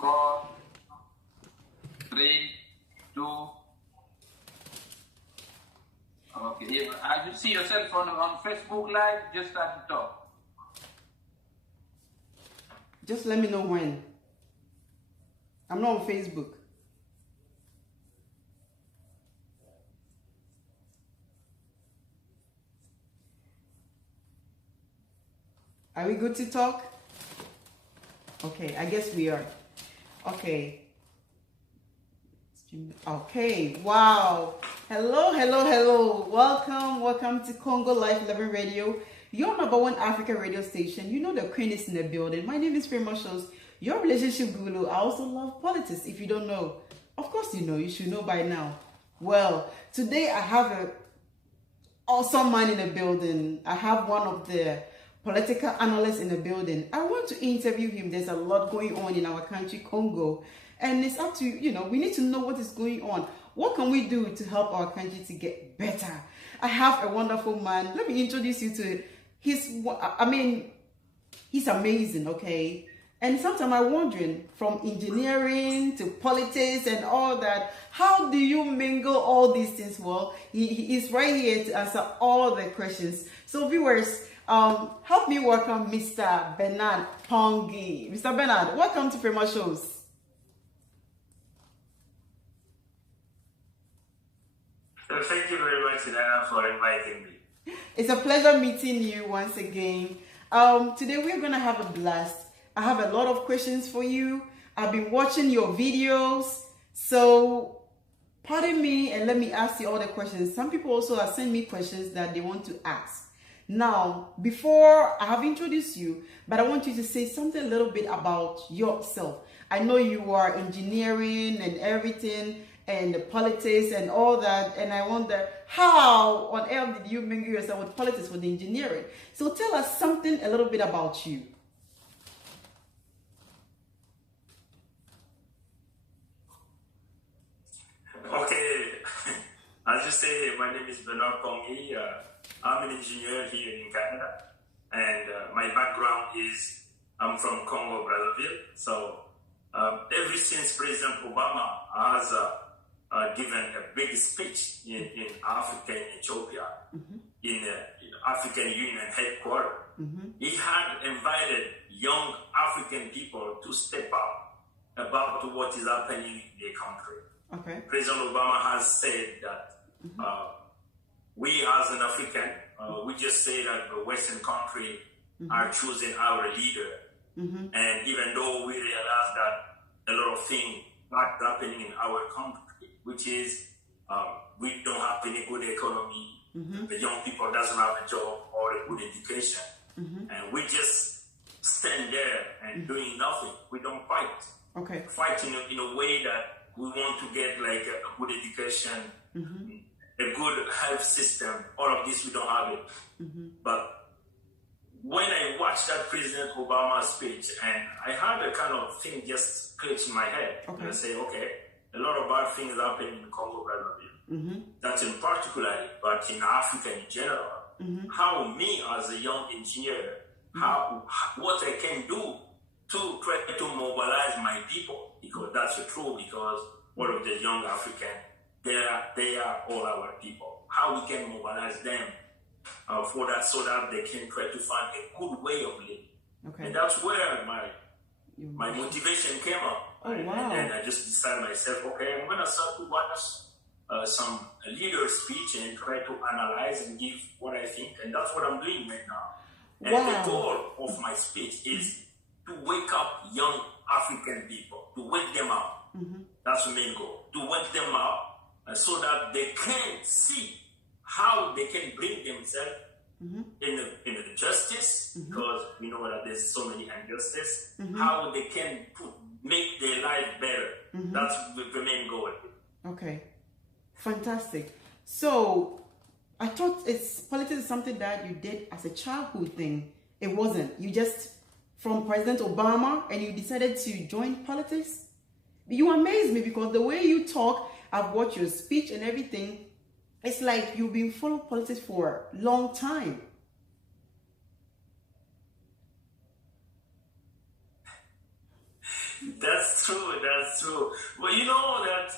4, 3, 2. Okay. As you see yourself on Facebook Live, just start to talk. Just let me know when. I'm not on Facebook. Are we good to talk? Okay, I guess we are. Okay. Okay, wow. Hello. Welcome to Congo Life 11 Radio, your #1 African radio station. You know the queen is in the building. My name is Shows, your relationship guru. I also love politics. If you don't know, of course you know. You should know by now. Well, today I have an awesome man in the building. I have one of the political analysts in the building. I want to interview him. There's a lot going on in our country, Congo. And it's up to, we need to know what is going on. What can we do to help our country to get better? I have a wonderful man. Let me introduce you to he's amazing, okay? And sometimes I'm wondering, from engineering to politics and all that, how do you mingle all these things? Well, he is right here to answer all the questions. So viewers, help me welcome Mr. Bernard Ponqui. Mr. Bernard, welcome to Famous Shows. Thank you very much, Nana, for inviting me. It's a pleasure meeting you once again. Today we're going to have a blast. I have a lot of questions for you. I've been watching your videos. So pardon me and let me ask you all the questions. Some people also have sent me questions that they want to ask. Now, before I have introduced you, but I want you to say something a little bit about yourself. I know you are engineering and everything, and the politics and all that, and I wonder how on earth did you mingle yourself with politics, with the engineering? So tell us something a little bit about you. Okay, I'll just say my name is Bernard Ponqui. I'm an engineer here in Canada, and my background is I'm from Congo, Brazzaville. So ever since President Obama has given a big speech in Africa, in Ethiopia, in African Union headquarters. He had invited young African people to step up about what is happening in their country. Okay. President Obama has said that we as an African, we just say that the Western country are choosing our leader. And even though we realize that a lot of things are happening in our country, which is we don't have any good economy, the young people doesn't have a job or a good education, and we just stand there and doing nothing. We don't fight. Okay. Fighting in a way that we want to get like a good education, a good health system. All of this we don't have it. But when I watched that President Obama speech, and I had a kind of thing just clicked in my head, and I say, okay, a lot of bad things happen in Congo, Brazzaville. That's in particular, but in Africa in general. How me as a young engineer, what I can do to try to mobilize my people, because that's the truth, because all of the young African, they are all our people. How we can mobilize them for that, so that they can try to find a good way of living. Okay. And that's where my motivation came up. Oh, wow. And then I just decided myself, okay, I'm going to start to watch some leader speech and try to analyze and give what I think. And that's what I'm doing right now. And the goal of my speech is to wake up young African people, to wake them up. That's the main goal, to wake them up so that they can see how they can bring themselves in the justice, because we know that there's so many injustice, how they can make their life better. That's the main goal. Okay, fantastic. So I thought politics is something that you did as a childhood thing. It wasn't. You just from President Obama and you decided to join politics. You amaze me because the way you talk, I've watched your speech and everything. It's like you've been following politics for a long time. That's That's true. That's true. Well, you know that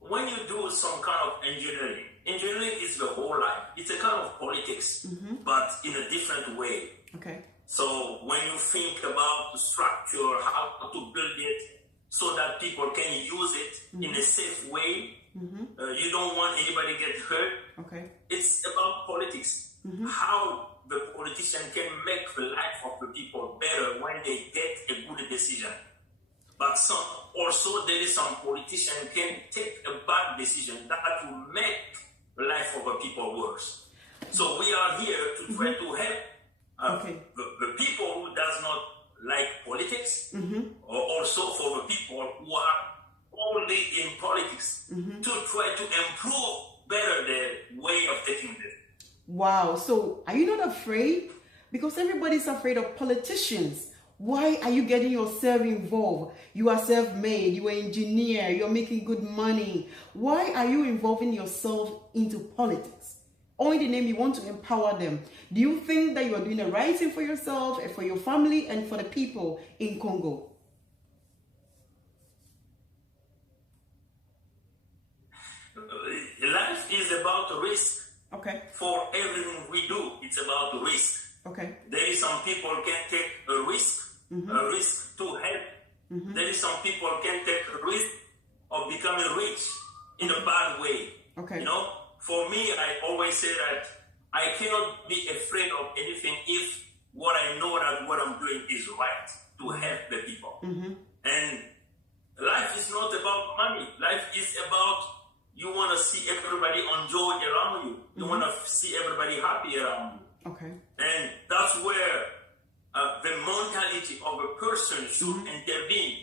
when you do some kind of engineering, engineering is the whole life. It's a kind of politics, but in a different way. Okay. So when you think about the structure, how to build it so that people can use it in a safe way, you don't want anybody get hurt. Okay. It's about politics. How the politician can make the life of the people better when they get a good decision. But also there is some politician can take a bad decision that will make the life of the people worse. So we are here to try to help the people who does not like politics, or also for the people who are only in politics, to try to improve better the way of taking this. Wow. So are you not afraid? Because everybody's afraid of politicians. Why are you getting yourself involved? You are self-made, you are an engineer, you're making good money. Why are you involving yourself into politics? Only the name you want to empower them. Do you think that you are doing the right thing for yourself and for your family and for the people in Congo? Life is about risk. Okay. For everything we do, it's about risk. Okay. There is some people can take a risk to help. There is some people can take a risk of becoming rich in a bad way. Okay. You know, for me, I always say that I cannot be afraid of anything if what I know that what I'm doing is right to help the people. And life is not about money. Life is about you want to see everybody enjoy around you. You want to see everybody happy around you. Okay. And that's where the mentality of a person should intervene.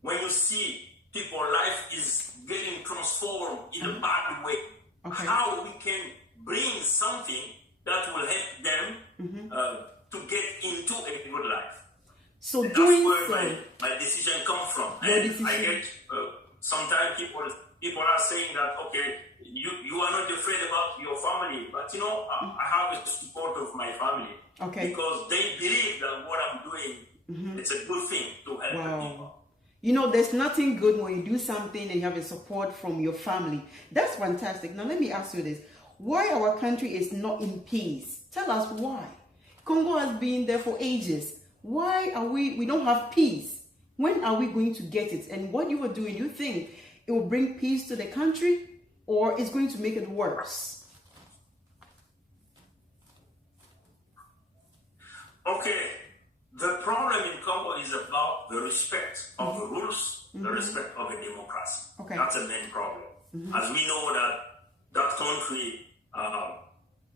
When you see people's life is getting transformed in a bad way, how we can bring something that will help them to get into a good life. So and doing that's where so, my decision comes from. Your And decision. I get sometimes people are saying that, okay, you are not afraid about your family, but you know, I have the support of my family. Okay. Because they believe that what I'm doing, it's a good thing to help the people. You know, there's nothing good when you do something and you have a support from your family. That's fantastic. Now, let me ask you this. Why our country is not in peace? Tell us why. Congo has been there for ages. Why are we don't have peace? When are we going to get it? And what you are doing, you think it will bring peace to the country or it's going to make it worse? Okay, the problem in Congo is about the respect of the rules, the respect of the democracy. Okay. That's the main problem. As we know that country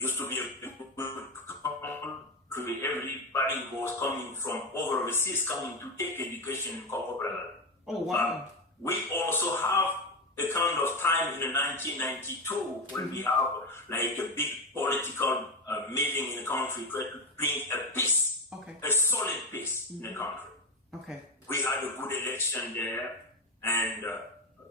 used to be a good country. Everybody was coming from overseas, coming to take education in Congo, brother. Oh, wow. We also have a kind of time in the 1992 when we have like a big political meeting in the country to bring a peace, a solid peace in the country. Okay. We had a good election there, and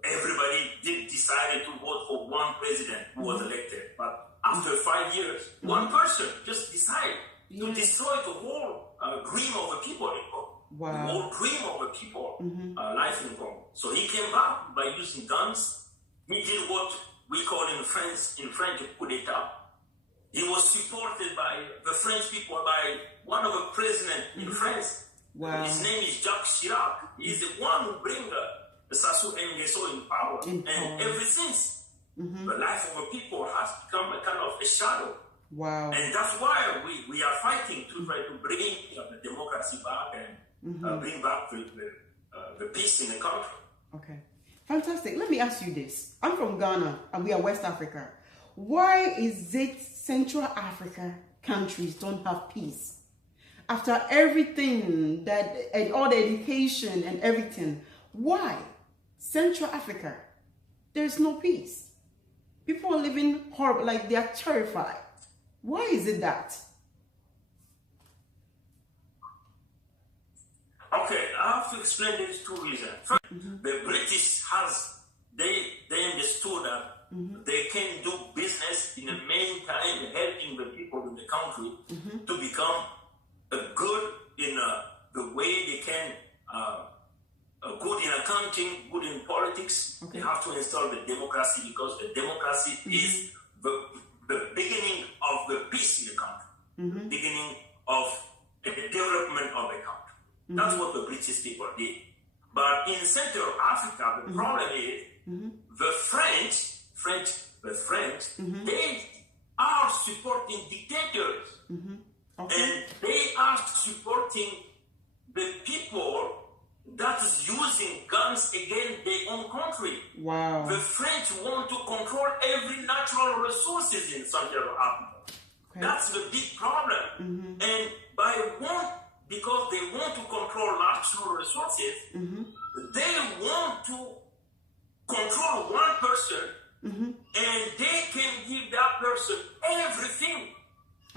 everybody did decide to vote for one president who was elected. But after 5 years, one person just decided to destroy the whole dream of the people in Congo. Wow. The whole dream of the people life in Congo. So he came back by using guns. He did what we call in French coup d'etat. He was supported by the French people, by one of the presidents in France. Wow. His name is Jacques Chirac. He's the one who bring Sassou Nguesso in power. And ever since, the life of the people has become a kind of a shadow. Wow. And that's why we are fighting to try to bring the democracy back and bring back the peace in the country. Okay. Fantastic. Let me ask you this. I'm from Ghana and we are West Africa. Why is it Central Africa countries don't have peace? After everything and all the education and everything, why Central Africa there's no peace? People are living horrible, like they are terrified. Why is it that? Okay, I have to explain these two reasons. First, the British they understood that they can do business in the meantime, helping the people in the country to become good in the way they can good accounting, good in politics. Okay. They have to install the democracy, because the democracy is the beginning of the peace in the country, the beginning of the development of the country. That's what the British people did. But in Central Africa, the problem is the French, they are supporting dictators. Okay. And they are supporting the people that is using guns against their own country. Wow. The French want to control every natural resources in Central Africa. Okay. That's the big problem. And because they want to control natural resources, they want to control one person, and they can give that person everything.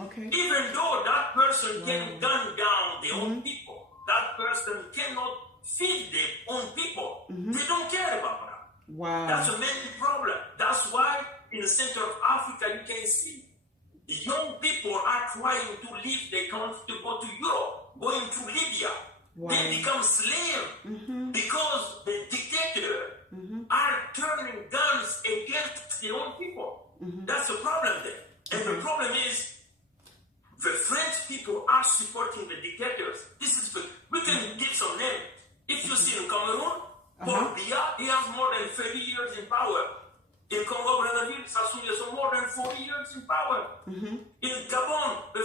Okay. Even though that person can gun down their own people, that person cannot feed their own people. They don't care about that. Wow. That's a main problem. That's why in the center of Africa you can see young people are trying to leave their country to go to Europe, going to Libya. Wow. They become slaves because the dictator are turning guns against their own people. That's the problem there. And the problem is the French people are supporting the dictators. We can give some names. If you see in Cameroon, Paul Biya, he has more than 30 years in power. In Congo, Brazzaville, Sassou Nguesso, more than 40 years in power. In Gabon, the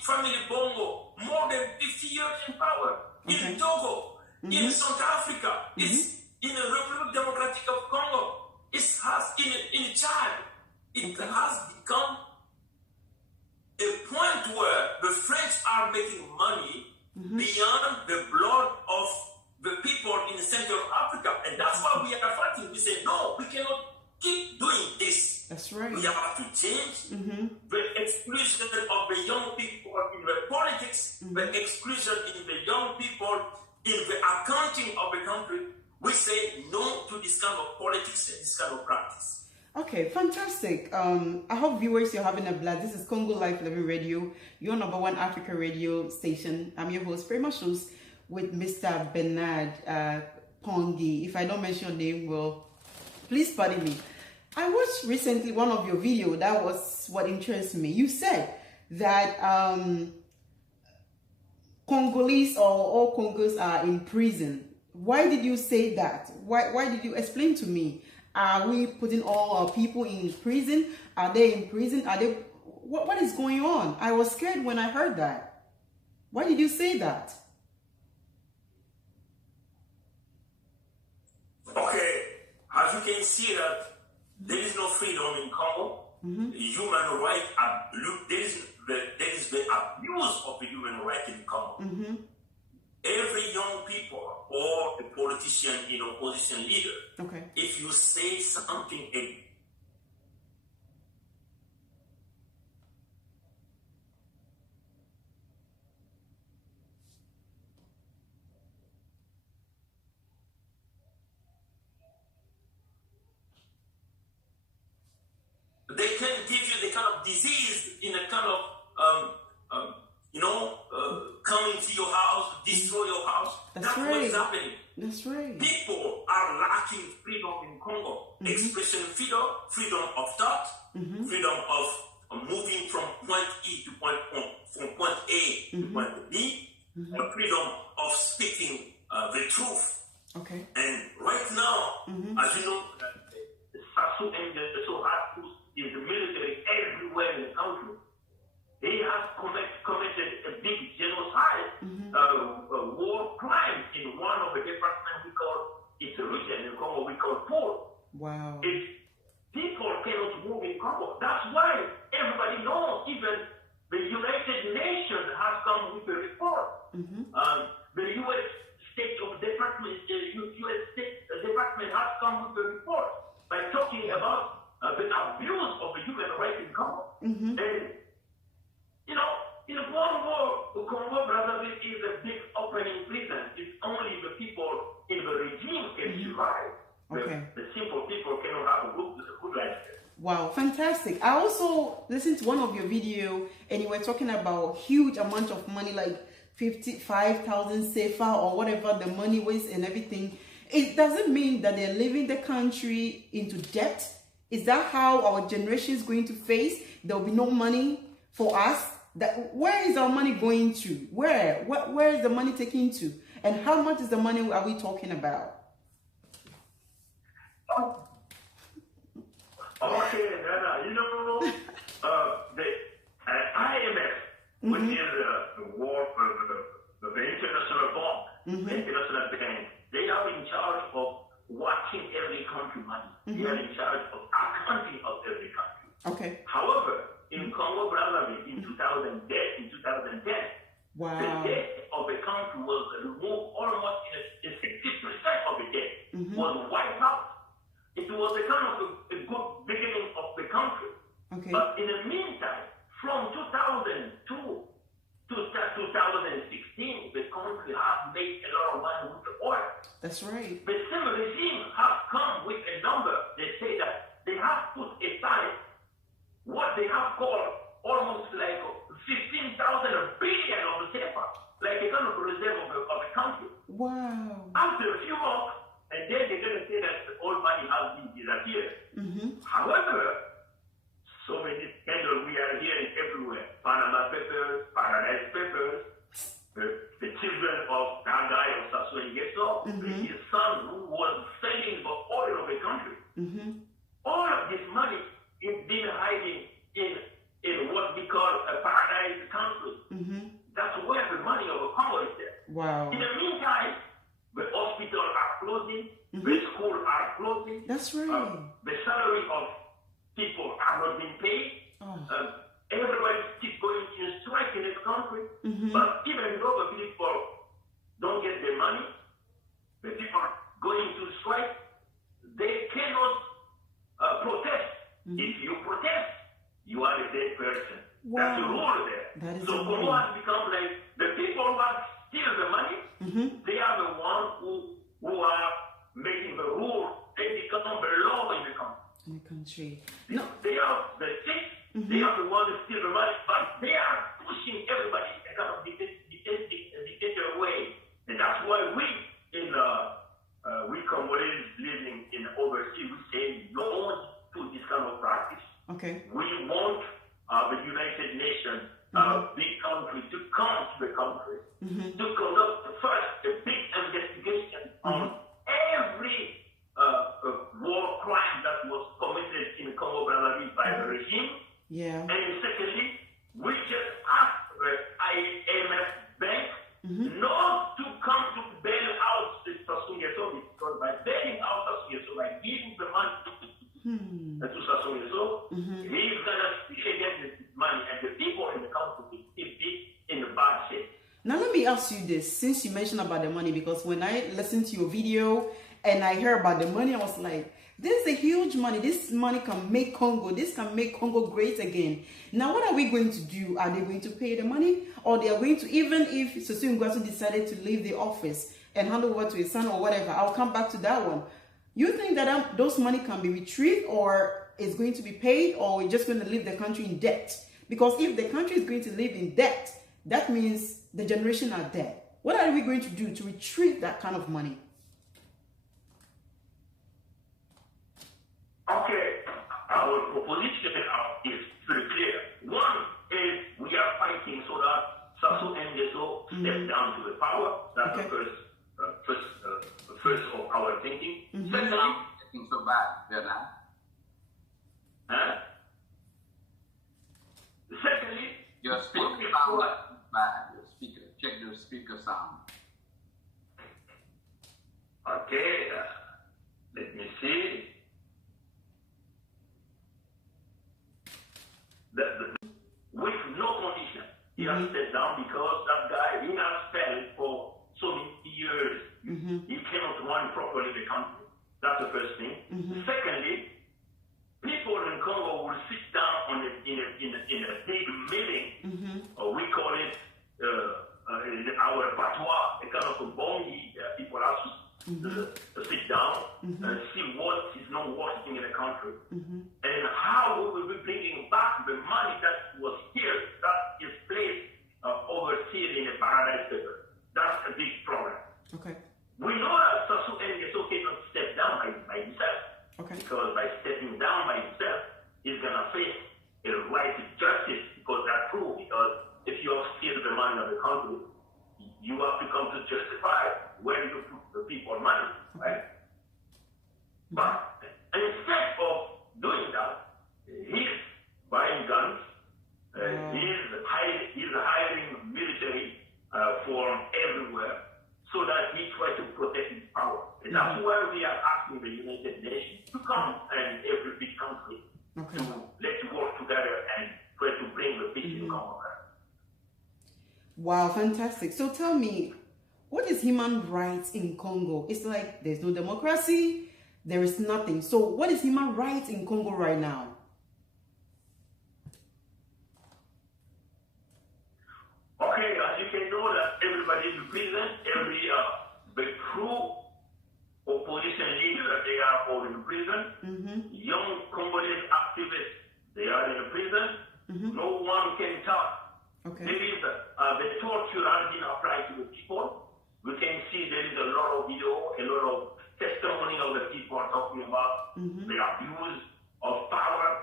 family Bongo, more than 50 years in power. In Togo, in South Africa, it's in the Republic Democratic of Congo, it has in Chad, it has become a point where the French are making money beyond the blood of the people in Central Africa. And that's why we are fighting. We say, no, we cannot keep doing this. That's right. We have to change the exclusion of the young people in the politics, the exclusion in the young people in the accounting of the country. We say no to this kind of politics and this kind of practice. Okay, fantastic. I hope viewers, you're having a blast. This is Congo Life Living Radio, your #1 Africa radio station. I'm your host, Prema Shows, with Mr. Bernard Ponqui. If I don't mention your name, well, please pardon me. I watched recently one of your videos. That was what interests me. You said that Congolese or all Congos are in prison. Why did you say that? Why did you explain to me? Are we putting all our people in prison? Are they in prison? Are they? What is going on? I was scared when I heard that. Why did you say that? Okay, as you can see that there is no freedom in Congo. Human rights, there is the abuse of the human rights in Congo. Every young people or a politician in opposition leader, if you say something they can give you the kind of disease in a kind of come into your house, destroy your house. That's right. What is happening. That's right. People are lacking freedom in Congo. Expression freedom of thought, freedom of moving from point E to point A to point B, freedom of speaking the truth. Okay. And right now, as you know, the Sassou Nguesso has in the military everywhere in the country. They have committed a big genocide, war crimes in one of the departments we call, it's a region in Congo we call Pôle. Wow. If people cannot move in Congo, that's why everybody knows, even the United Nations has come with a report. The U.S. State Department has come with a report by talking about the abuse of the human rights in Congo. And, in Congo, Brazzaville is a big opening prison. It's only the people in the regime can survive. The simple people cannot have a good life. Wow, fantastic. I also listened to one of your videos and you were talking about huge amount of money, like 55,000 CFA or whatever the money was and everything. It doesn't mean that they're leaving the country into debt. Is that how our generation is going to face? There will be no money for us. Where is our money going to? Where is the money taking to? And how much is the money are we talking about? Okay, Nana, the IMF, which is the international bank, the international bank, they are in charge of watching every country money. They are in charge of accounting of every country. Okay. However, in Congo Brazzaville in 2010, wow, the debt of the country was removed almost in 60% of the debt was wiped out. It was a kind of a good beginning of the country. Okay. But in the meantime, from 2002 to 2016, the country has made a lot of money with the oil. That's right. The same regime has come with a number. They say that they have put aside what they have called almost like 15,000 billion of the paper, like a kind of reserve of the country. Wow. After a few months, and then they're going to say that all money has been disappeared. However, so many scandals we are hearing everywhere. Panama Papers, Paradise Papers, the children of that guy of Sassou Nguesso, his son who was selling the oil of the country. All of this money is being hiding in what we call a paradise country. That's where the money of the Congo is there. Wow. In the meantime, the hospitals are closing, the schools are closing. That's right. The salary of people are not being paid. Everybody keeps going in strike in this country. But even though the people don't get their money, the people are going to strike, they cannot protest. If you protest, you are a dead person. Wow. That's the rule there. That is so Congo has become like the people who have steal the money, they are the ones who are making the rule. They become the law in the country. In the country. No. They are the state, they are the ones who steal the money, but they are pushing everybody in a kind of dictator way. And that's why we Congolese living in overseas, we say no to this kind of practice. Okay. We want the United Nations, big country, to come to the country, to conduct first a big investigation on every war crime that was committed in Congo Brazzaville by the regime. Yeah. And secondly, we just ask the IMF bank not to come to bail out the Sassou Nguesso, because by bailing out Sassou Nguesso, by giving the money to Sassou Nguesso, he's going to speak against this money, and the people in the country will be in a bad shape. Now let me ask you this, since you mentioned about the money, because when I listened to your video and I heard about the money, I was like, this is a huge money. This money can make Congo. This can make Congo great again. Now, what are we going to do? Are they going to pay the money? Or they are going to, even if Sassou Nguesso decided to leave the office and hand over to his son or whatever, I'll come back to that one. You think that those money can be retrieved, or is going to be paid, or we're just going to leave the country in debt? Because if the country is going to live in debt, that means the generation are dead. What are we going to do to retrieve that kind of money? Okay, our proposition is very clear. One is we are fighting so that Sassou Nguesso steps down to the power. That's the first of our thinking. Secondly, I think so bad, Bernard. Secondly, your speaker sound bad. Your speaker, check your speaker sound. Okay, let me see. With no condition, he has stepped down because that guy, he has failed for so many years. He cannot run properly the country. That's the first thing. Secondly, people in Congo will sit down in a big meeting, or we call it our patois, a kind of a Ponqui. People have to sit down and see what is not working in the country, and how we will be bringing back the money that was here, that is placed overseas in a paradise paper. That's a big problem. Okay. We know that Sassou Nguesso face a right to justice because that's true. Because if you have steal the money of the country, you have to come to justify where you put the people money, right? But instead of doing that, he's buying guns. He's hiring military from everywhere so that he tries to protect his power. And that's why we are asking the United Nations to come and every big country to let's work together and try to bring the peace in Congo. Wow, fantastic. So tell me, what is human rights in Congo? It's like there's no democracy, there is nothing. So what is human rights in Congo right now? Okay, as you can know that everybody is in prison, the true opposition leaders, they are all in prison. Young Congolese activists, they are in prison. No one can talk. There is the torture has been applied to the people. We can see there is a lot of video, a lot of testimony of the people talking about the abuse of power.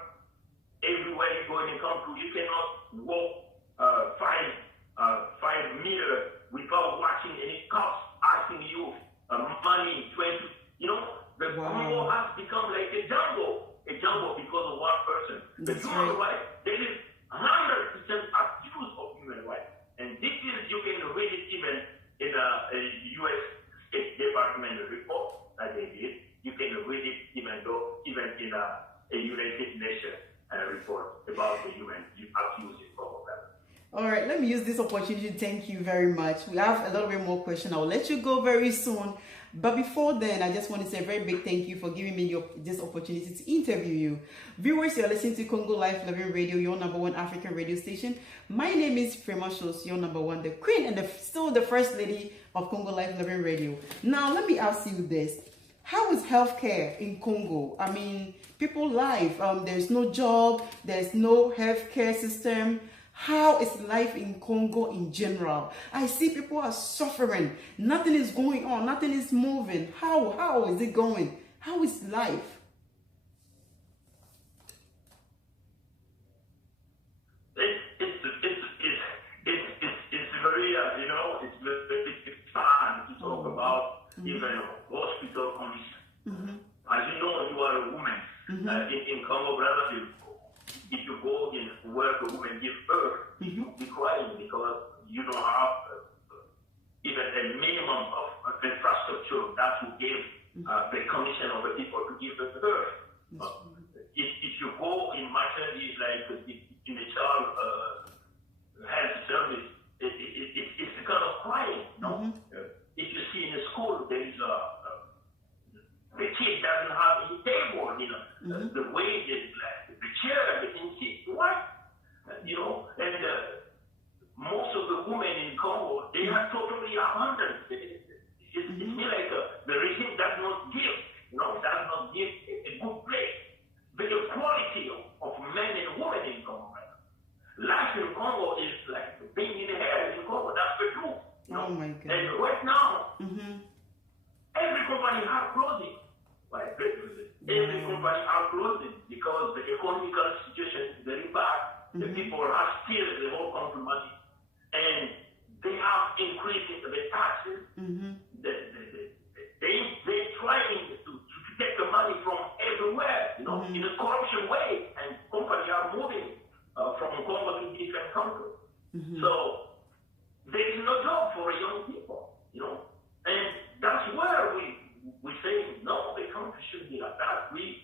Everywhere you go in the country, you cannot walk 5 meters without watching any cops asking you money, the Congo has become like a jungle because of one person. The human rights, there is 100% abuse of human rights. And this is, you can read it even in a U.S. State Department report that they did. You can read it even in a United Nations report about the human abuse in Congo. All right, let me use this opportunity to thank you very much. We have a little bit more questions. I'll let you go very soon. But before then, I just want to say a very big thank you for giving me this opportunity to interview you. Viewers, you're listening to Congo Life Living Radio, your #1 African radio station. My name is Fremashos, your #1, the queen and still the first lady of Congo Life Living Radio. Now, let me ask you this. How is healthcare in Congo? I mean, people live. There's no job. There's no healthcare system. How is life in Congo in general? I see people are suffering. Nothing is going on. Nothing is moving. How is it going? How is life? It's very it's fun to talk about even hospital conditions. As you know, you are a woman in Congo, Brazzaville. If you go in where the woman gives birth, you'll be crying because you don't have even a minimum of infrastructure that will give the condition of the people to give birth. If you go in maternity, like in the child health service, it's kind of crying. If you see in the school, there is the kid doesn't have any table, the way the chair, they can sit, what? And most of the women in Congo, they are totally abandoned. It's like the regime does not give, does not give a good place. The equality of men and women in Congo. Life in Congo is like being in hell in Congo, that's the truth. Oh my God. And right now, every company has closing. Right? Every company are closing because the economical situation is very bad. The people are still the whole country money, and they have increased the taxes. They're trying to take the money from everywhere, in a corruption way, and companies are moving from Congo to different countries. So there is no job for young people, and that's where we say no, the country should be like that. We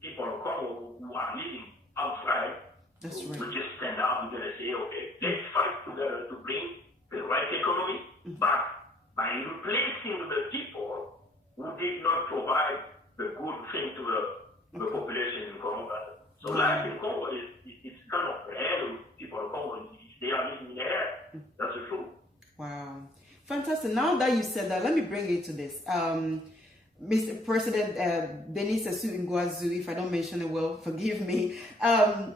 people of Congo who are living outside, that's right. We just stand up and say, okay, let's fight together to bring the right economy back by replacing the people who did not provide the good thing to the population in Congo. So life in Congo is kind of hell with people of Congo. They are living in the air. That's the truth. Wow. Fantastic. Now that you said that, let me bring it to this. Mr. President Denis Sassou Nguesso, if I don't mention it well, forgive me. I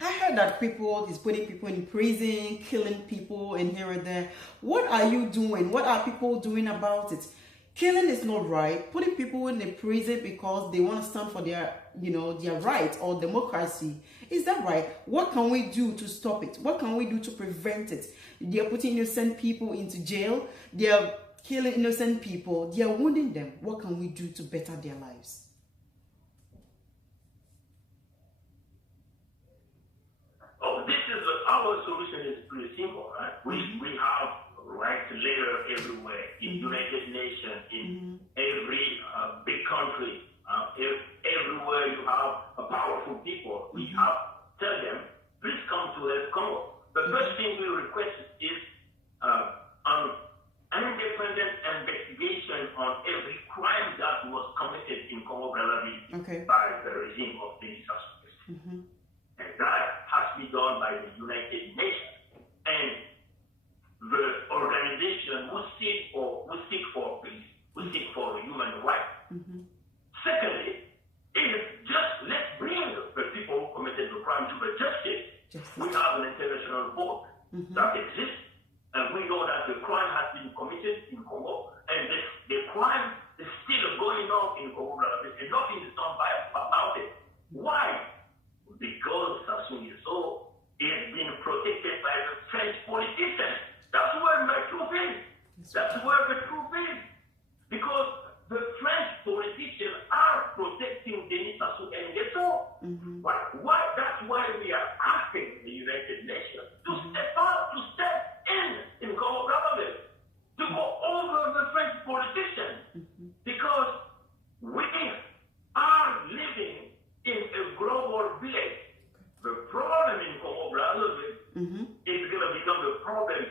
heard that he's putting people in prison, killing people and here and there. What are you doing? What are people doing about it? killing is not right. Putting people in the prison because they want to stand for their, their right or democracy. Is that right? What can we do to stop it? What can we do to prevent it? They are putting innocent people into jail. They are killing innocent people. They are wounding them. What can we do to better their lives? Oh, our solution is pretty simple, right? We have right leader everywhere in United Nations, in every big country, everywhere you have a powerful people. We have tell them, please come to us, Congo. The first thing we request is an independent investigation on every crime that was committed in Congo Brazzaville by the regime of Denis Sassou Nguesso. And that has to be done by the United Nations. And the organization who seek for peace, who seek for human rights. Secondly, is just let's bring the people who committed the crime to the justice. We have an international court that exists, and we know that the crime has been committed in Congo, and the crime is still going on in Congo, and nothing is done about it. Why? Because Sassou Nguesso is being protected by the French politicians. That's where the truth is. That's where the truth is. Because the French politicians are protecting Denis Sassou Nguesso. Why? That's why we are asking the United Nations to step up, to step in Congo Brazzaville, to go over the French politicians. Because we are living in a global village. The problem in Congo Brazzaville is going to become the problem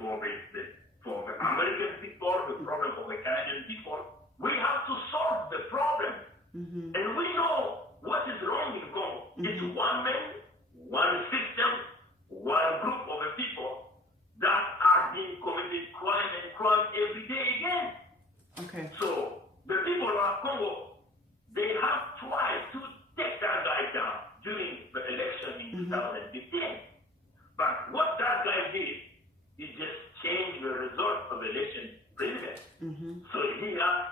for the American people, the problem for the Canadian people. We have to solve the problem. And we know what is wrong in Congo. It's one man, one system, one group of people that are being committed crime every day again. So the people of Congo, they have tried to take that guy down during the election in 2015. But what that guy did is just change the result of the election president. So he got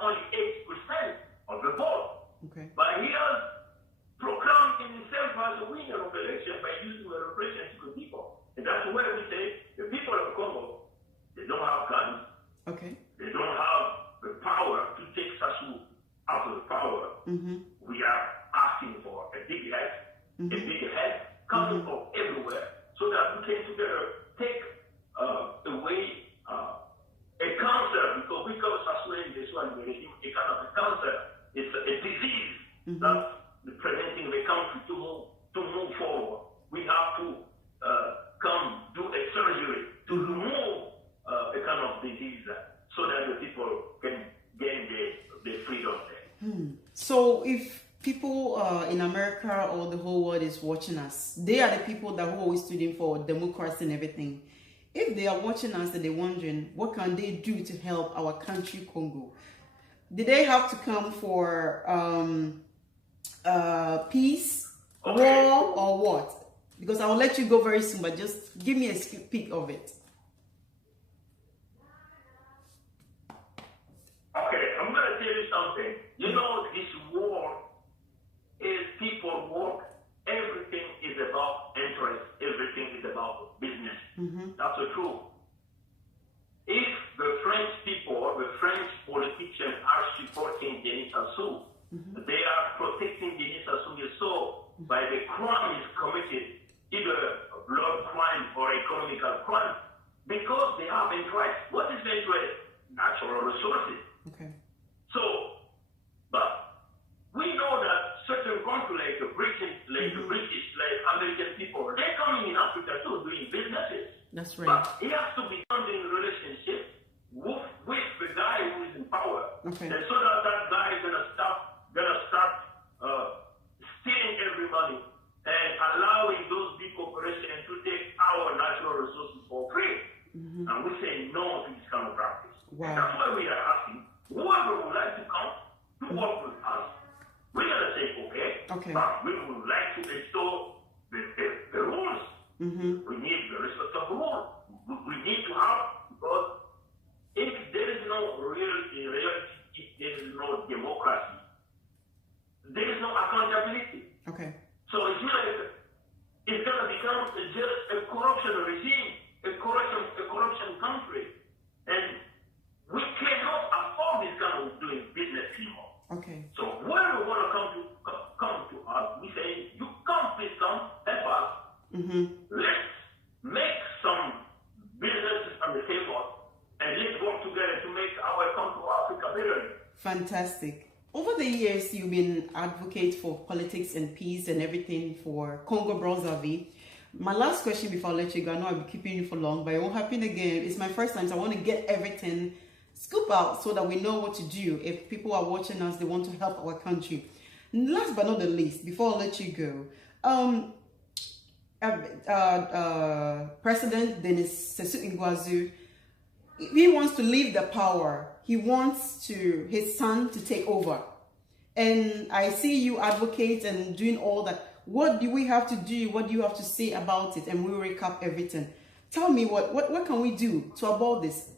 only 8% of the vote. But he has proclaimed himself as a winner of the election by using the repression to the people. And that's where we say the people of Congo, they don't have guns. They don't have the power to take Sassou out of the power. We are asking for a big head coming from everywhere, so that we can together take away a cancer, because we call Sassou Nguesso and the regime a kind of a cancer. It's a disease that's preventing the country to move forward. We have to come do a surgery to remove a kind of disease, so that the people can gain the freedom there. So if people in America or the whole world is watching us, they are the people that who are always studing for democracy and everything. If they are watching us and they're wondering, what can they do to help our country, Congo? Do they have to come for peace, war, or what? Because I will let you go very soon, but just give me a sneak peek of it. Okay, I'm going to tell you something. You know, this war is people work. Everything is about interest. Everything is about business. That's the truth. If the French people, the French politicians are supporting Denis Sassou, they are protecting Denis Sassou Nguesso by the crimes committed, either a blood crime or economical crime, because they have interest. What is the interest? Natural resources. So, but we know that certain countries like the British, like American people, they're coming in Africa too, doing businesses. That's right. But it has to be done in relationship with the guy who is in power. And so that guy is gonna start stealing every money and allowing those big corporations to take our natural resources for free. And we say no to this kind of practice. And that's why we are asking whoever would like to come to work with us. We're gonna say okay. But we would like to install the rules. We need the respect of the rules. We need to have, because if there is no no in reality, if there is no democracy, there is no accountability. Okay. So it's like it's gonna become just a corruption regime, a corruption country, and we cannot afford this kind of doing business anymore. Okay. So when we want to come to us, we say, you come, please come, help us. Let's make some businesses on the table and let's work together to make our country Africa better. Fantastic. Over the years, you've been advocate for politics and peace and everything for Congo Brazzaville. My last question before I let you go, I know I'll be keeping you for long, but it won't happen again. It's my first time, so I want to get everything scoop out so that we know what to do if people are watching us, they want to help our country. Last but not the least, before I let you go, President Denis Sassou Nguesso, he wants to leave the power. He wants his son to take over. And I see you advocate and doing all that. What do we have to do? What do you have to say about it? And we'll recap everything. Tell me what can we do to abort this?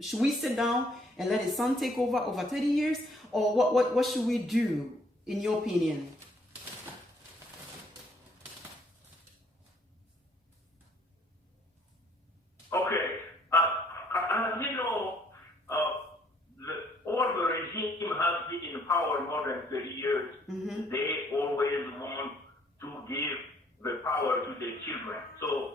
Should we sit down and let his son take over 30 years? Or what should we do, in your opinion? Okay. As you know, all the regime has been in power more than 30 years. They always want to give the power to their children. So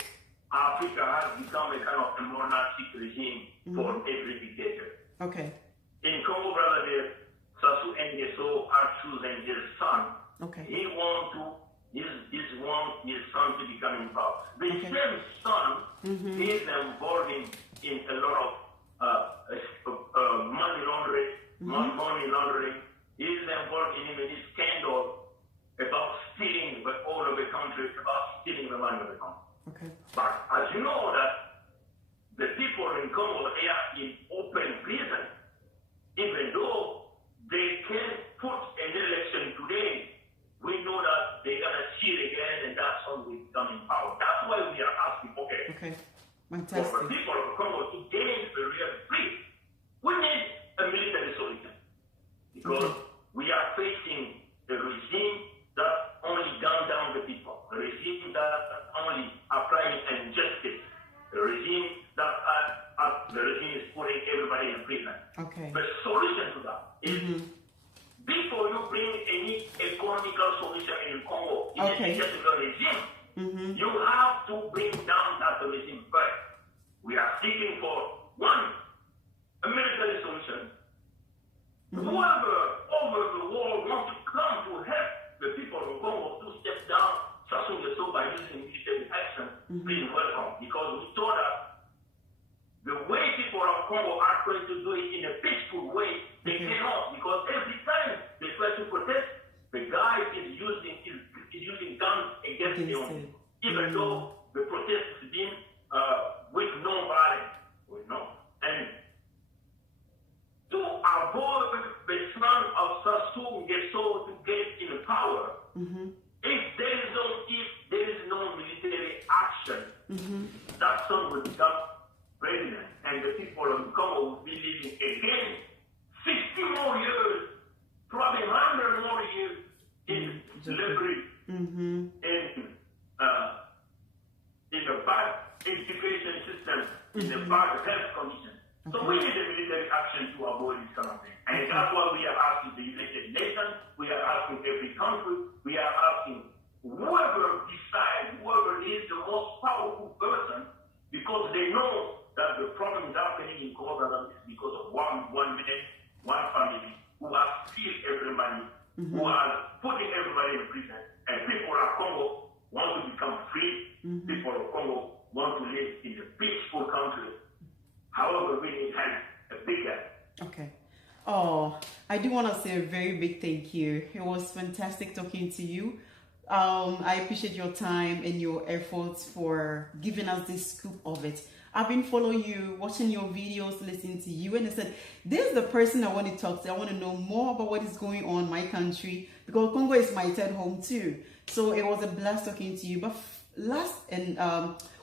Africa has become a kind of a monarchic regime for every dictator. Okay. In Congo Brazzaville, Sassou Nguesso are choosing his son. Okay. He wants his son to become in power. The same son is involved in a lot of money laundering. He is involved in a scandal about stealing all of the country, about stealing the money of the country. Okay. But as you know that the people in Congo, they are in open prison. Even though they can put an election today, we know that they're going to cheat again and that's how we come in power. That's why we are asking, okay. For the people of Congo to gain the real peace, we need a military solution. Because we are facing a regime that only gun down the people, a regime that only applying injustice, a regime that the regime is putting everybody in prison. Okay. The solution to that is before you bring any economical solution in Congo, in a dictatorial regime, you have to bring down that regime first. We are seeking for one, a military solution. Whoever over the world wants to come to help the people of Congo to step down Sassou Nguesso by using military action, please welcome. Because we saw that the way people of Congo are trying to do it in a peaceful way, they cannot. Because every time they try to protest, the guy is using guns against them. Even though the protest is being with no violence, and to avoid the son of Sassou Nguesso to get in power, if there is no military action, that son will become president, and the people of Congo will be living again 60 more years, probably 100 more years in slavery, in a bad education system, in a bad health condition. So we need a military action to avoid this kind of thing. And that's why we are asking the United Nations, we are asking every country, we are asking whoever decides, whoever is the most powerful person, because they know that the problem is happening in Congo is because of one man, one family, who has killed everybody, who are putting everybody in prison. And people of Congo want to become free. People of Congo want to live in a peaceful country. However, we need help, a bigger. Okay. Oh, I do want to say a very big thank you. It was fantastic talking to you. I appreciate your time and your efforts for giving us this scoop of it. I've been following you, watching your videos, listening to you, and I said, this is the person I want to talk to. I want to know more about what is going on in my country, because Congo is my third home too. So it was a blast talking to you. But last and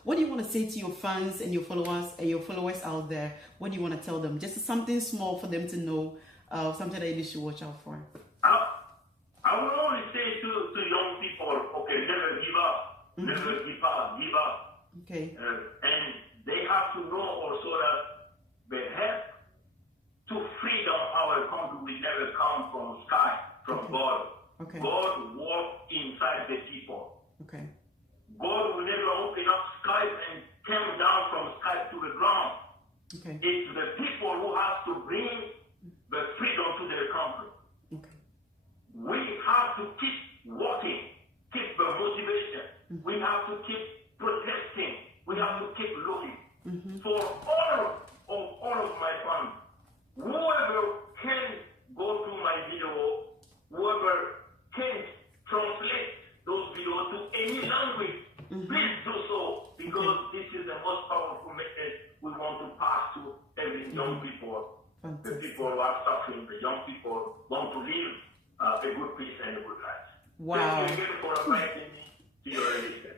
What do you want to say to your fans and your followers out there? What do you want to tell them? Just something small for them to know, something that they should watch out for. I will only say to young people, okay, never give up. Never give up. Okay. And they have to know also that the help to freedom our country will never come from sky, from God. Okay. God works inside the people. Okay. God will never open up sky and come down from sky to the ground. Okay. It's the people who have to bring the freedom to their country. Okay. We have to keep working, keep the motivation. We have to keep protesting. We have to keep looking. For all of my fans, whoever can go to my video, whoever can translate those videos to any language, please do so, because this is the most powerful message we want to pass to every young people. The people who are suffering, the young people want to live a good peace and a good life. Wow. Thank you again for inviting me to your edition.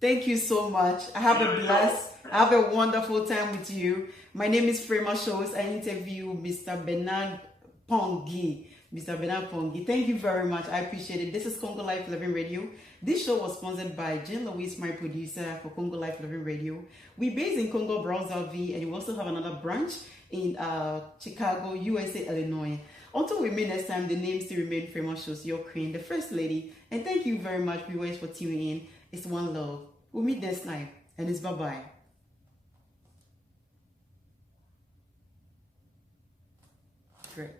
Thank you so much. I have a wonderful time with you. My name is Frema Shows. I interview Mr. Bernard Ponqui. Mr. Bernard Ponqui. Thank you very much. I appreciate it. This is Congo Life Living Radio. This show was sponsored by Jean Louise, my producer for Congo Life Living Radio. We're based in Congo, Brazzaville, and we also have another branch in Chicago, USA, Illinois. Until we meet next time, the name still remains Frema Shows, your queen, the first lady. And thank you very much, viewers, for tuning in. It's one love. We'll meet next time, and it's bye-bye. Great.